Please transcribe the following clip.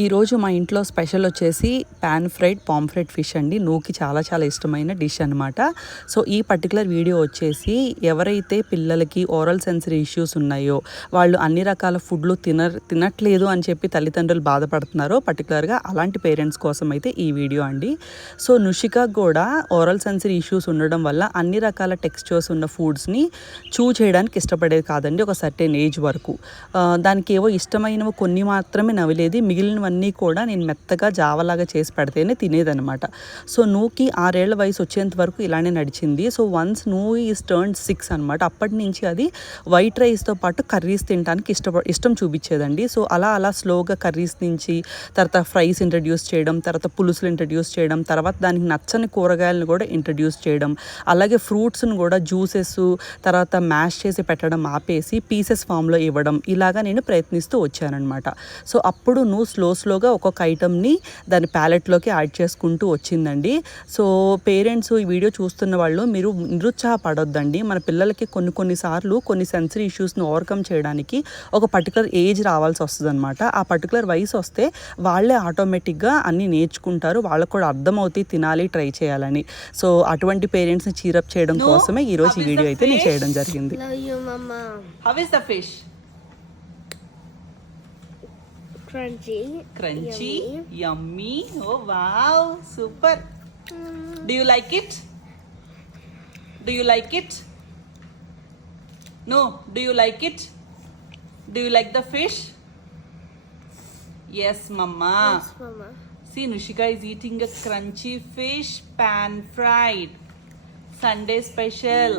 ఈరోజు మా ఇంట్లో స్పెషల్ వచ్చేసి పాన్ ఫ్రైడ్ పాంఫ్రెట్ ఫిష్ అండి. నూకి చాలా చాలా ఇష్టమైన డిష్ అనమాట. సో ఈ పర్టికులర్ వీడియో వచ్చేసి ఎవరైతే పిల్లలకి ఓరల్ సెన్సరీ ఇష్యూస్ ఉన్నాయో, వాళ్ళు అన్ని రకాల ఫుడ్లు తినట్లేదు అని చెప్పి తల్లిదండ్రులు బాధపడుతున్నారో, పర్టికులర్గా అలాంటి పేరెంట్స్ కోసం అయితే ఈ వీడియో అండి. సో నుషికాకు కూడా ఓరల్ సెన్సరీ ఇష్యూస్ ఉండడం వల్ల అన్ని రకాల టెక్స్చర్స్ ఉన్న ఫుడ్స్ని చేయడానికి ఇష్టపడేది కాదండి ఒక సర్టెన్ ఏజ్ వరకు. దానికి ఏవో ఇష్టమైనవి కొన్ని మాత్రమే నవ్వలేదు, మిగిలినవన్నీ కూడా నేను మెత్తగా జావలాగా చేసి పెడితేనే తినేదనమాట. సో నూకి 6 ఏళ్ల వయసు వచ్చేంత వరకు ఇలానే నడిచింది. సో వన్స్ నూ ఈజ్ టర్న్ 6 అనమాట, అప్పటి నుంచి అది వైట్ రైస్తో పాటు కర్రీస్ తినడానికి ఇష్టం చూపించేదండి. సో అలా స్లోగా కర్రీస్ నుంచి తర్వాత ఫ్రైస్ ఇంట్రడ్యూస్ చేయడం, తర్వాత పులుసులు ఇంట్రడ్యూస్ చేయడం, తర్వాత దానికి నచ్చని కూరగాయలను కూడా ఇంట్రడ్యూస్ చేయడం, అలాగే ఫ్రూట్స్ను కూడా జ్యూసెస్ తర్వాత మ్యాష్ చేసి పెట్టడం ఆపేసి పీసెస్ ఫామ్లో ఇవ్వడం, ఇలాగా నేను ప్రయత్నిస్తూ వచ్చానమాట. సో అప్పుడు నువ్వు స్లోగా ఒక్కొక్క ఐటమ్ని దాని ప్యాలెట్లోకి యాడ్ చేసుకుంటూ వచ్చిందండి. సో పేరెంట్స్ ఈ వీడియో చూస్తున్న వాళ్ళు మీరు నిరుత్సాహపడొద్దండి. మన పిల్లలకి కొన్నిసార్లు కొన్ని సెన్సరీ ఇష్యూస్ని ఓవర్కమ్ చేయడానికి ఒక పర్టికులర్ ఏజ్ రావాల్సి వస్తుంది అనమాట. ఆ పర్టికులర్ వయసు వస్తే వాళ్ళే ఆటోమేటిక్గా అన్నీ నేర్చుకుంటారు, వాళ్ళకు కూడా అర్థమవుతాయి తినాలి ట్రై చేయాలని. సో అటువంటి పేరెంట్స్ని చీరప్ చేయడం కోసమే ఈరోజు ఈ వీడియో అయితే నేను చేయడం జరిగింది. How is the fish? Crunchy, Yummy. Oh wow, super. Do you like it? Do you like it? No, do you like it? Do you like the fish? Yes, mama. Yes, mama. See, Nushika is eating a crunchy fish pan fried. Sunday special.